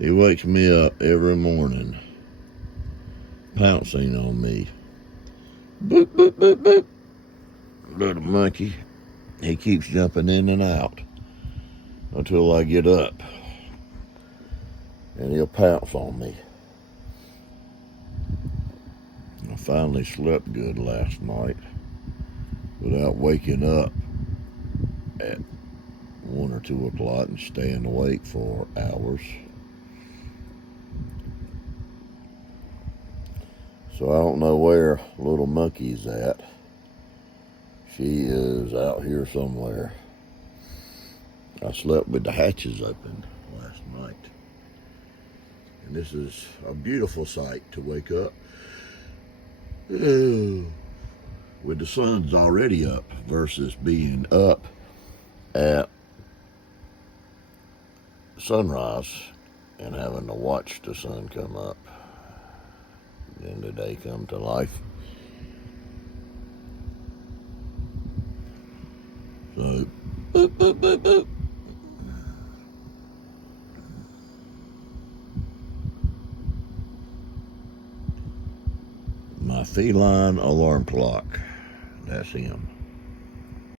He wakes me up every morning, pouncing on me. Boop, boop, boop, boop. Little monkey. He keeps jumping in and out until I get up, and he'll pounce on me. I finally slept good last night without waking up at 1 or 2 o'clock and staying awake for hours. So I don't know where little monkey's at. She is out here somewhere. I slept with the hatches open last night. And this is a beautiful sight to wake up with the sun's already up versus being up at sunrise and having to watch the sun come up. Then the day come to life. So, boop, boop, boop, boop. My feline alarm clock. That's him.